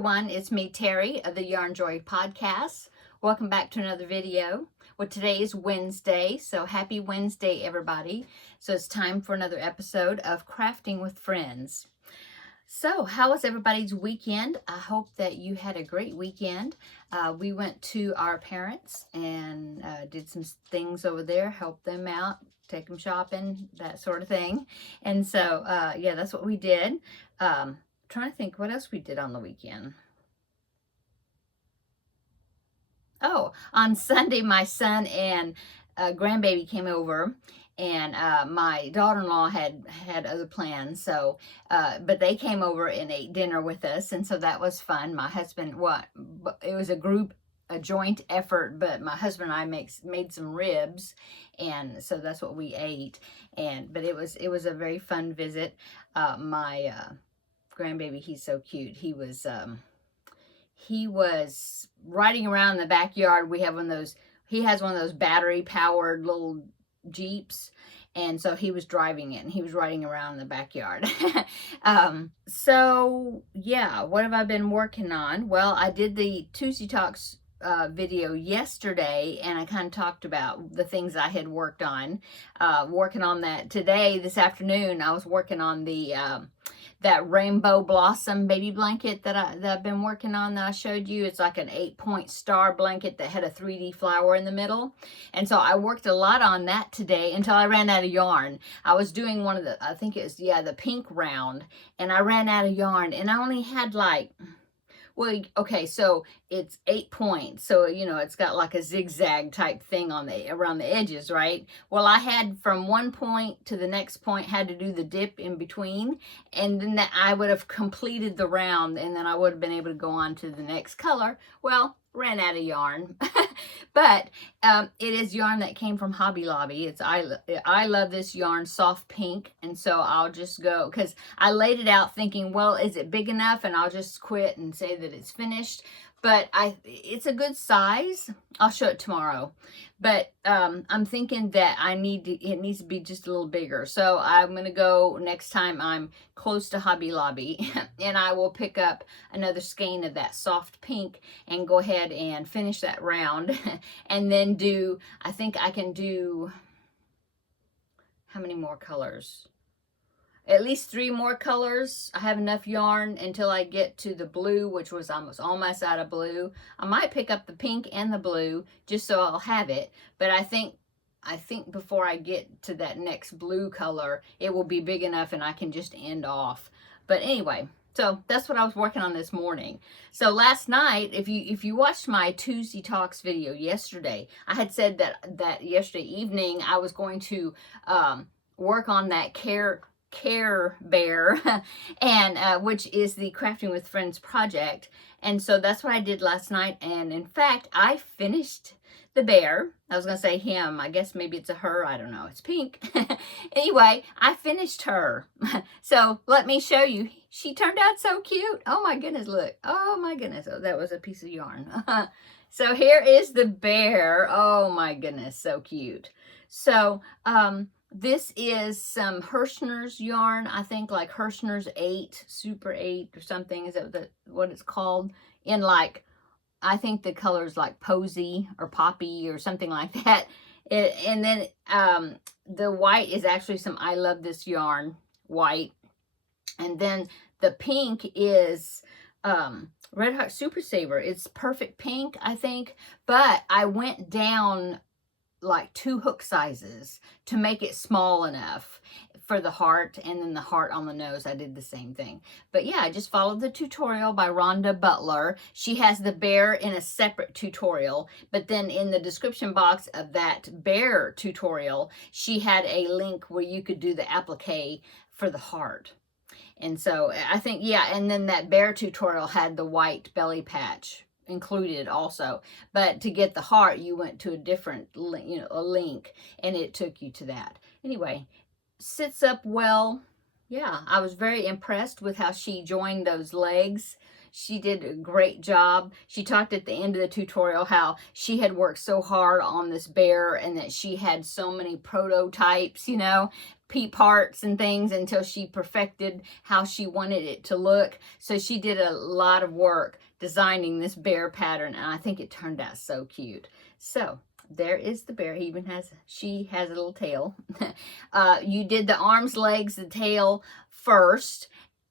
everyone, it's me, Terry, of the Yarn Joy Podcast. Welcome back to another video. Well, today is Wednesday, so happy Wednesday, everybody. So it's time for another episode of Crafting with Friends. So how was everybody's weekend? I hope that you had a great weekend. We went to our parents and did some things over there, helped them out, take them shopping, that sort of thing. And so, yeah, that's what we did. Trying to think what else we did on the weekend. Oh, on Sunday, my son and grandbaby came over, and my daughter-in-law had other plans. So, but they came over and ate dinner with us, and so that was fun. My husband, it was a joint effort, but my husband and I made some ribs, and so that's what we ate. But it was a very fun visit. My grandbaby, he's so cute. He was riding around in the backyard. We have he has one of those battery powered little Jeeps, and so he was driving it and he was riding around in the backyard. So yeah, what have I been working on? Well, I did the Tuesday Talks video yesterday, and I kind of talked about the things I had worked on. Working on that today, this afternoon, I was working on the that rainbow blossom baby blanket that I've been working on, that I showed you. It's like an 8-point star blanket that had a 3D flower in the middle. And so I worked a lot on that today until I ran out of yarn. I was doing one of I think it was, the pink round, and I ran out of yarn, and I only had like, well, okay, so it's 8 points. So, it's got like a zigzag type thing around the edges, right? Well, I had from one point to the next point, had to do the dip in between, and then I would have completed the round, and then I would have been able to go on to the next color. Well, ran out of yarn. But it is yarn that came from Hobby Lobby. I love this yarn, soft pink, and so I'll just go, because I laid it out thinking, well, is it big enough? And I'll just quit and say that it's finished. But it's a good size. I'll show it tomorrow. But I'm thinking that it needs to be just a little bigger. So I'm going to go next time I'm close to Hobby Lobby, and I will pick up another skein of that soft pink and go ahead and finish that round. And then I think I can do, how many more colors? At least 3 more colors. I have enough yarn until I get to the blue, which was almost out of blue. I might pick up the pink and the blue just so I'll have it. But I think before I get to that next blue color, it will be big enough and I can just end off. But anyway, so that's what I was working on this morning. So last night, if you watched my Tuesday Talks video yesterday, I had said that yesterday evening I was going to work on that Care Bear, and which is the Crafting with Friends project. And so that's what I did last night, and in fact I finished the bear. I was gonna say him, I guess maybe it's a her, I don't know, it's pink. Anyway, I finished her. So let me show you. She turned out so cute. Oh my goodness, look. Oh my goodness. Oh, that was a piece of yarn. So here is the bear. Oh my goodness, so cute. So this is some Hirschner's yarn, I think, like Hirschner's 8, Super 8 or something. Is that what it's called? In like, I think the color is like Posy or Poppy or something like that. And then the white is actually some I Love This Yarn white. And then the pink is Red Heart Super Saver. It's perfect pink, I think. But I went down like 2 hook sizes to make it small enough for the heart, and then the heart on the nose I did the same thing. But yeah, I just followed the tutorial by Rhonda Butler. She has the bear in a separate tutorial, but then in the description box of that bear tutorial, she had a link where you could do the applique for the heart. And so I think, yeah, and then that bear tutorial had the white belly patch included also, but to get the heart you went to a different a link, and it took you to that. Anyway, sits up well. Yeah, I was very impressed with how she joined those legs. She did a great job. She talked at the end of the tutorial how she had worked so hard on this bear, and that she had so many prototypes, peep parts and things until she perfected how she wanted it to look. So she did a lot of work designing this bear pattern, and I think it turned out so cute. So there is the bear. She has a little tail. You did the arms, legs, the tail first,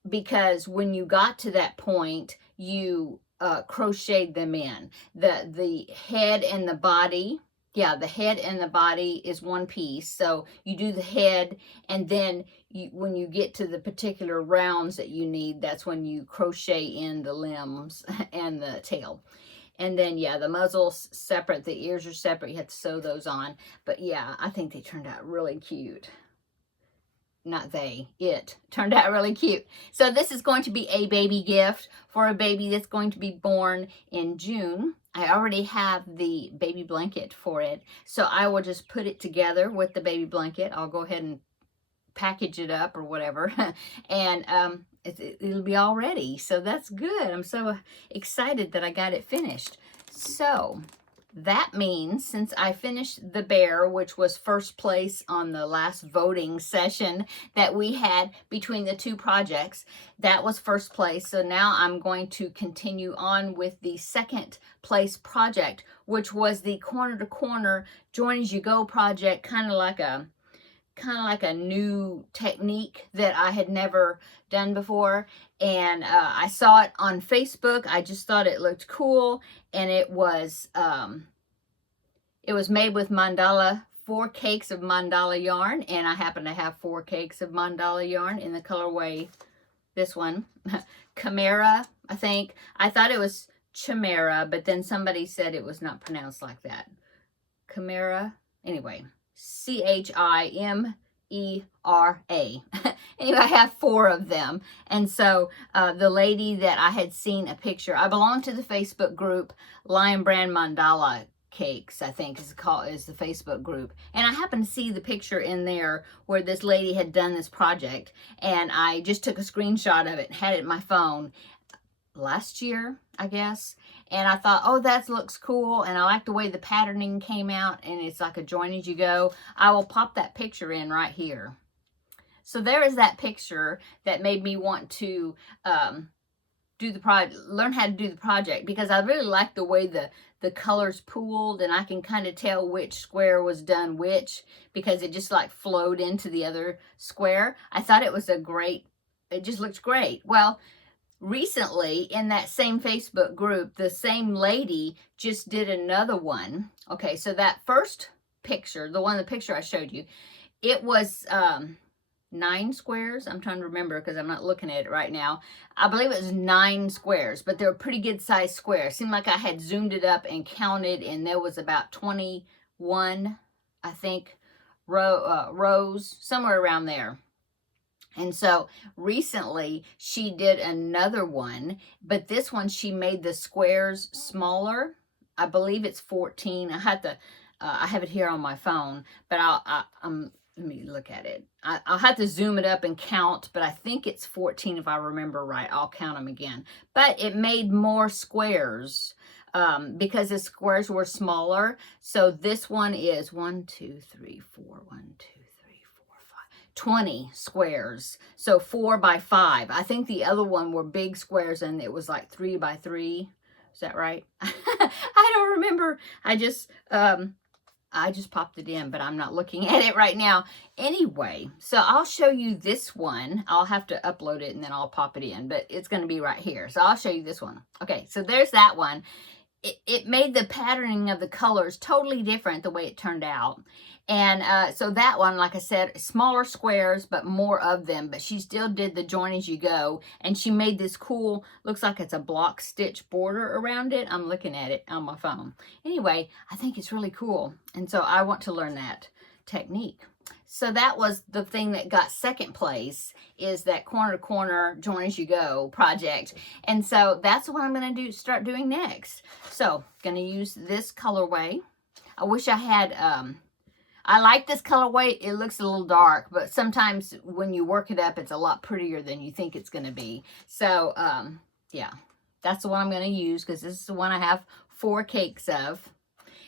because when you got to that point, you crocheted them in. The head and the body, yeah, the head and the body is one piece. So you do the head, and then when you get to the particular rounds that you need, that's when you crochet in the limbs and the tail. And then, yeah, the muzzle's separate, the ears are separate. You have to sew those on. But yeah, I think they turned out really cute. Not they, it turned out really cute. So this is going to be a baby gift for a baby that's going to be born in June. I already have the baby blanket for it, so I will just put it together with the baby blanket. I'll go ahead and package it up or whatever, and it'll be all ready. So that's good. I'm so excited that I got it finished. So that means, since I finished the bear, which was first place on the last voting session that we had between the two projects, that was first place. So now I'm going to continue on with the second place project, which was the corner to corner join as you go project, kind of like a new technique that I had never done before. And I saw it on Facebook. I just thought it looked cool, and it was made with mandala, 4 cakes of mandala yarn, and I happen to have 4 cakes of mandala yarn in the colorway, this one, Chimera, I think. I thought it was Chimera, but then somebody said it was not pronounced like that. Chimera, anyway. Chimera. Anyway, I have 4 of them. And so the lady that I had seen a picture, I belong to the Facebook group Lion Brand Mandala Cakes, I think is the Facebook group. And I happened to see the picture in there where this lady had done this project. And I just took a screenshot of it and had it in my phone last year, I guess. And I thought, oh, that looks cool. And I like the way the patterning came out, and it's like a join as you go. I will pop that picture in right here. So there is that picture that made me want to learn how to do the project, because I really like the way the colors pooled, and I can kind of tell which square was done which, because it just like flowed into the other square. I thought it was it just looked great. Well, recently in that same Facebook group, the same lady just did another one. Okay, so that first picture, the picture I showed you, it was 9 squares. I'm trying to remember because I'm not looking at it right now. I believe it was 9 squares, but they were pretty good sized squares. Seemed like I had zoomed it up and counted, and there was about 21, I think, rows, somewhere around there. And so recently she did another one, but this one she made the squares smaller. I believe it's 14. I have it here on my phone, but let me look at it. I'll have to zoom it up and count, but I think it's 14 if I remember right. I'll count them again. But it made more squares because the squares were smaller. So this one is 1, 2, 3, 4, 1, 2, 3, 4, 5, 20 squares. So 4 by 5. I think the other one were big squares, and it was like 3 by 3. Is that right? I don't remember. I just popped it in, but I'm not looking at it right now. Anyway, so I'll show you this one. I'll have to upload it and then I'll pop it in, but it's going to be right here. So I'll show you this one. Okay, so there's that one. It made the patterning of the colors totally different the way it turned out. And so that one, like I said, smaller squares, but more of them. But she still did the join as you go. And she made this cool, looks like it's a block stitch border around it. I'm looking at it on my phone. Anyway, I think it's really cool. And so I want to learn that technique. So that was the thing that got second place, is that corner to corner join as you go project. And so that's what I'm going to start doing next. So going to use this colorway. I wish I had, I like this colorway. It looks a little dark, but sometimes when you work it up, it's a lot prettier than you think it's going to be. So, yeah, that's the one I'm going to use, because this is the one I have 4 cakes of.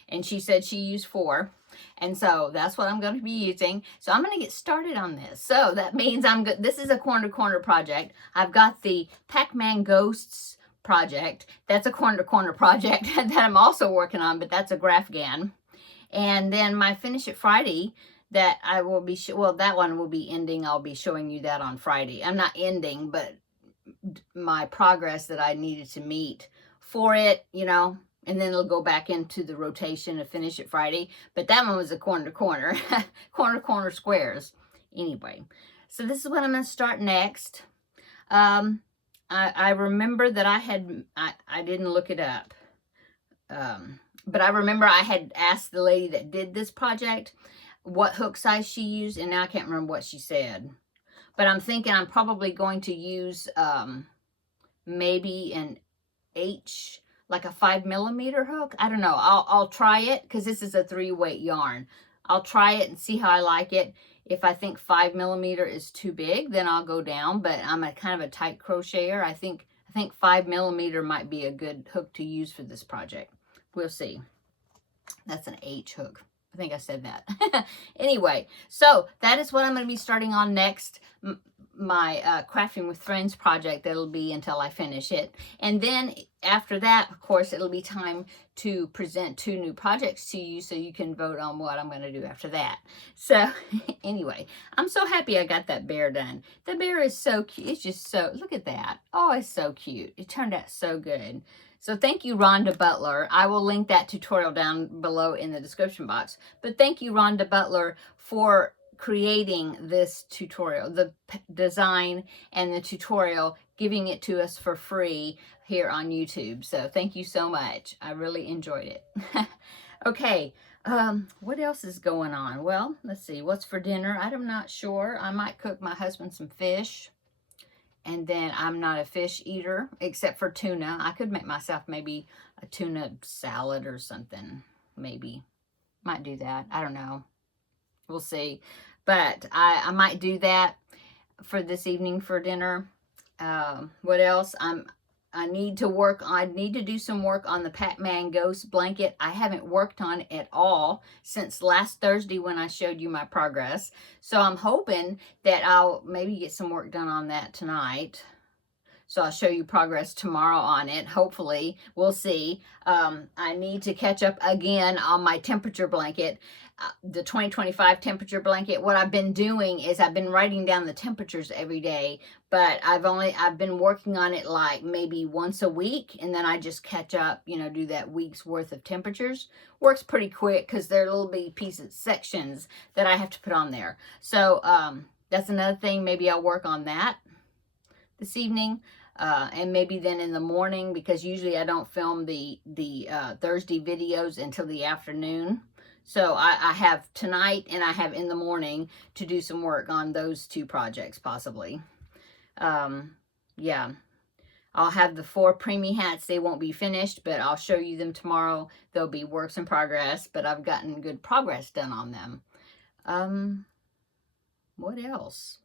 And she said she used 4. And so that's what I'm going to be using. So I'm going to get started on this. So that means this is a corner to corner project. I've got the Pac-Man Ghosts project. That's a corner to corner project that I'm also working on, but that's a graph GAN. And then my Finish It Friday that I will be, well, that one will be ending. I'll be showing you that on Friday. I'm not ending, but my progress that I needed to meet for it, you know, and then it'll go back into the rotation of Finish It Friday. But that one was a corner to corner, corner to corner squares. Anyway, so this is what I'm going to start next. I remember that I didn't look it up. But I remember I had asked the lady that did this project what hook size she used, and now I can't remember what she said. But I'm thinking I'm probably going to use maybe an H, like a 5mm hook. I don't know. I'll try it because this is a 3-weight yarn. I'll try it and see how I like it. If I think 5mm is too big, then I'll go down. But I'm a kind of a tight crocheter. I think 5mm might be a good hook to use for this project. We'll see. That's an H hook. I think I said that. Anyway, so that is what I'm going to be starting on next. My Crafting with Friends project. That'll be until I finish it. And then after that, of course, it'll be time to present 2 new projects to you so you can vote on what I'm going to do after that. So anyway, I'm so happy I got that bear done. The bear is so cute. It's just so, look at that. Oh, it's so cute. It turned out so good. So thank you, Rhonda Butler. I will link that tutorial down below in the description box. But thank you, Rhonda Butler, for creating this tutorial, the design and the tutorial, giving it to us for free here on YouTube. So thank you so much. I really enjoyed it. Okay, what else is going on? Well, let's see. What's for dinner? I'm not sure. I might cook my husband some fish. And then I'm not a fish eater, except for tuna. I could make myself maybe a tuna salad or something. Maybe. Might do that. I don't know. We'll see. But I might do that for this evening for dinner. What else? I need to do some work on the Pac-Man Ghost blanket. I haven't worked on it at all since last Thursday when I showed you my progress. So I'm hoping that I'll maybe get some work done on that tonight. So I'll show you progress tomorrow on it. Hopefully, we'll see. I need to catch up again on my temperature blanket. The 2025 temperature blanket. What I've been doing is I've been writing down the temperatures every day, but I've been working on it like maybe once a week, and then I just catch up, you know, do that week's worth of temperatures. Works pretty quick because they're little bitty pieces, sections that I have to put on there. So that's another thing. Maybe I'll work on that this evening. And maybe then in the morning, because usually I don't film the Thursday videos until the afternoon. So I have tonight and I have in the morning to do some work on those 2 projects, possibly. Yeah. I'll have the 4 preemie hats. They won't be finished, but I'll show you them tomorrow. They'll be works in progress, but I've gotten good progress done on them. What else?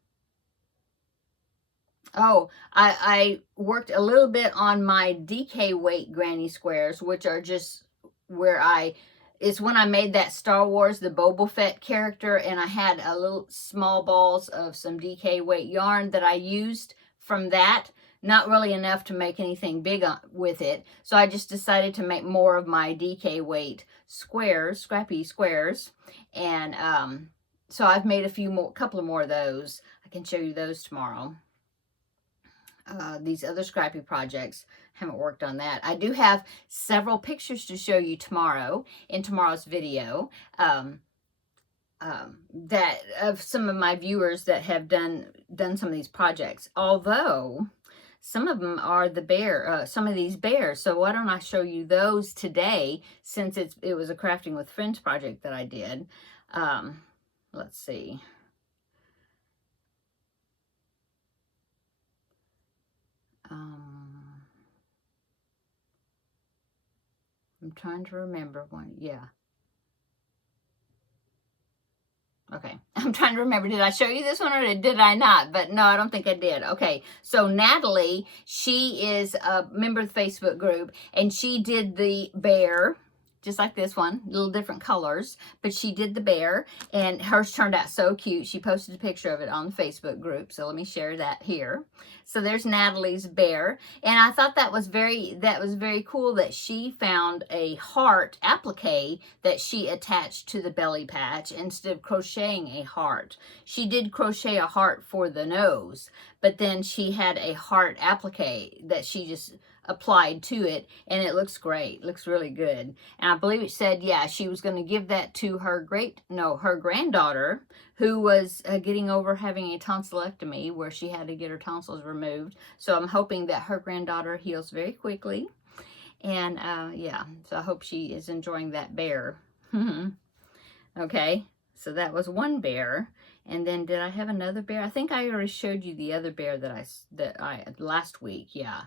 Oh, I worked a little bit on my DK weight granny squares, which are just where it's when I made that Star Wars, the Boba Fett character, and I had a little small balls of some DK weight yarn that I used from that. Not really enough to make anything big with it. So I just decided to make more of my DK weight squares, scrappy squares. And so I've made a couple more of those. I can show you those tomorrow. These other scrappy projects, haven't worked on that. I do have several pictures to show you tomorrow in tomorrow's video that of some of my viewers that have done some of these projects. Although some of them are some of these bears. So why don't I show you those today, since it was a Crafting with Friends project that I did. Let's see. I'm trying to remember one. Yeah. Okay. I'm trying to remember. Did I show you this one or did I not? But no, I don't think I did. Okay. So Natalie, she is a member of the Facebook group, and she did the bear. just like this one, little different colors, but she did the bear, and hers turned out so cute. She posted a picture of it on the Facebook group, so let me share that here. So there's Natalie's bear, and I thought that was very cool that she found a heart applique that she attached to the belly patch instead of crocheting a heart. She did crochet a heart for the nose, but then she had a heart applique that she just applied to it, and it looks great. Looks really good. And I believe it said, yeah, she was going to give that to her granddaughter, who was getting over having a tonsillectomy where she had to get her tonsils removed. So I'm hoping that her granddaughter heals very quickly. And yeah, so I hope she is enjoying that bear. Okay, so that was one bear. And then did I have another bear? I think I already showed you the other bear that I last week. Yeah.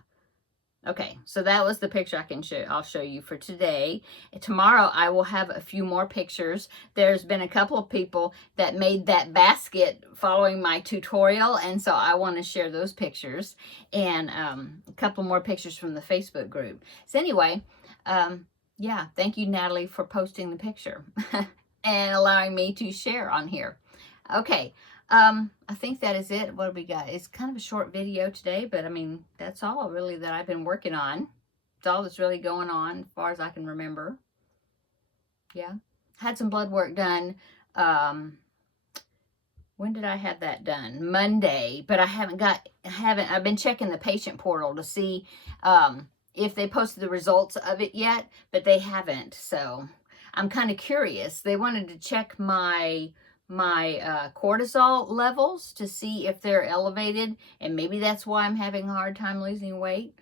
Okay, so that was the picture I'll show you for today. Tomorrow I will have a few more pictures. There's been a couple of people that made that basket following my tutorial, and so I want to share those pictures, and a couple more pictures from the Facebook group. So anyway, yeah, thank you, Natalie, for posting the picture and allowing me to share on here. Okay. I think that is it. What do we got? It's kind of a short video today, but I mean, that's all really that I've been working on. It's all that's really going on as far as I can remember. Yeah. Had some blood work done. When did I have that done? Monday, but I've been checking the patient portal to see, if they posted the results of it yet, but they haven't. So I'm kind of curious. They wanted to check my cortisol levels to see if they're elevated, and maybe that's why I'm having a hard time losing weight.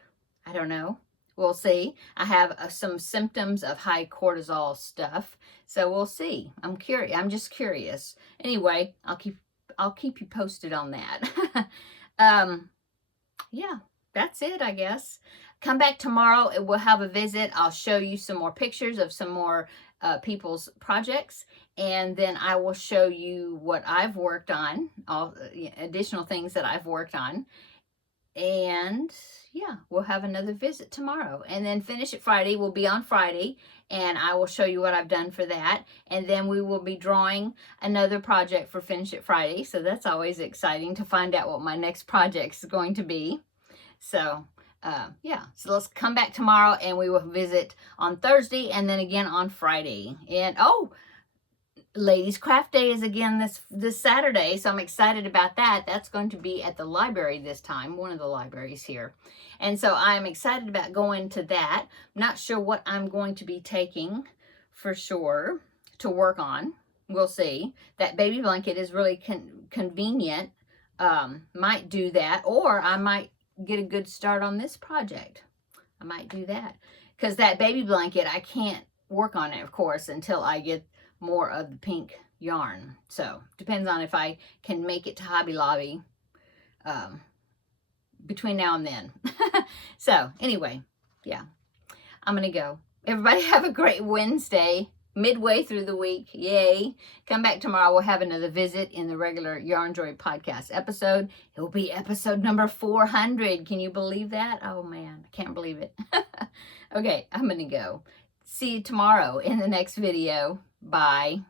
I don't know. We'll see. I have some symptoms of high cortisol stuff, so we'll see. I'm curious. I'm just curious. Anyway, I'll keep you posted on that. Yeah, that's it, I guess. Come back tomorrow. We'll have a visit. I'll show you some more pictures of some more people's projects, and then I will show you what I've worked on, all additional things that I've worked on. And yeah, we'll have another visit tomorrow, and then Finish It Friday will be on Friday, and I will show you what I've done for that. And then we will be drawing another project for Finish It Friday, so that's always exciting to find out what my next project is going to be. So yeah, so let's come back tomorrow, and we will visit on Thursday, and then again on Friday. And oh, Ladies Craft Day is again this Saturday, so I'm excited about that. That's going to be at the library this time, one of the libraries here. And so I'm excited about going to that. Not sure what I'm going to be taking for sure to work on. We'll see. That baby blanket is really convenient. Might do that, or I might get a good start on this project. I might do that, because that baby blanket, I can't work on it, of course, until I get more of the pink yarn. So depends on if I can make it to Hobby Lobby between now and then. So anyway, yeah, I'm gonna go. Everybody have a great Wednesday, midway through the week. Yay. Come back tomorrow. We'll have another visit in the regular Yarn Joy podcast episode. It will be episode number 400. Can you believe that? Oh man, I can't believe it. Okay, I'm gonna go. See you tomorrow in the next video. Bye.